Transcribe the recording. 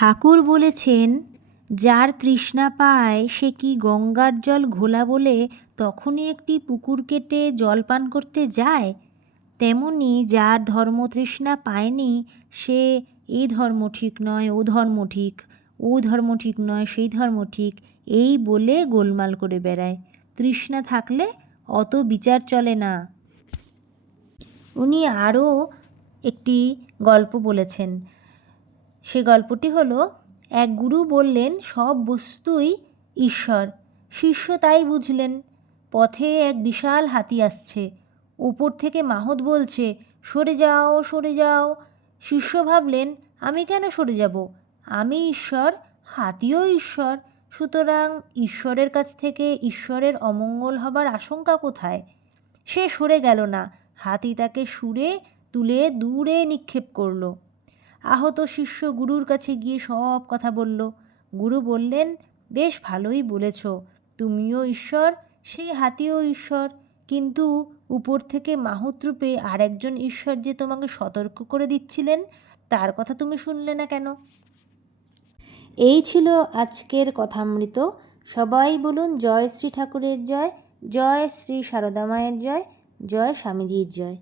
ঠাকুর বলেছেন, যার তৃষ্ণা পায়, সে কি গঙ্গার জল ঘোলা বলে তখনই একটি পুকুর কেটে জল পান করতে যায়? তেমনি যার ধর্ম তৃষ্ণা পায়নি, সে এই ধর্ম ঠিক নয়, ও ধর্ম ঠিক, ও ধর্ম ঠিক নয়, সেই ধর্ম ঠিক, এই বলে গোলমাল করে বেড়ায়। তৃষ্ণা থাকলে অত বিচার চলে না। উনি আরও একটি গল্প বলেছেন সে গল্পটি হলো, এক গুরু বললেন, সব বস্তুই ঈশ্বর। শিষ্য তাই বুঝলেন, পথে এক বিশাল হাতি আসছে। উপর থেকে মাহত বলছে, সরে যাও সরে যাও। শিষ্য ভাবলেন, আমি কেন সরে যাব? আমি ঈশ্বর, হাতিও ঈশ্বর। সুতরাং ঈশ্বরের কাছ থেকে ঈশ্বরের অমঙ্গল হবার আশঙ্কা কোথায়? সে সরে গেল না। হাতি তাকে সুরে, তুলে দূরে নিক্ষেপ করল। আহত শিষ্য গুরুর কাছে গিয়ে সব কথা বলল। গুরু বললেন, বেশ ভালোই বলেছ। তুমিও ঈশ্বর সেই হাতিও ঈশ্বর। কিন্তু উপর থেকে মাহুতরূপে আর একজন ঈশ্বর যে তোমাকে সতর্ক করে দিচ্ছিলেন, তার কথা তুমি শুনলে না কেন? এই ছিল আজকের কথামৃত। সবাই বলুন, জয় শ্রী ঠাকুরের জয় জয় শ্রী সারদা মায়ের জয় জয় স্বামীজির জয়।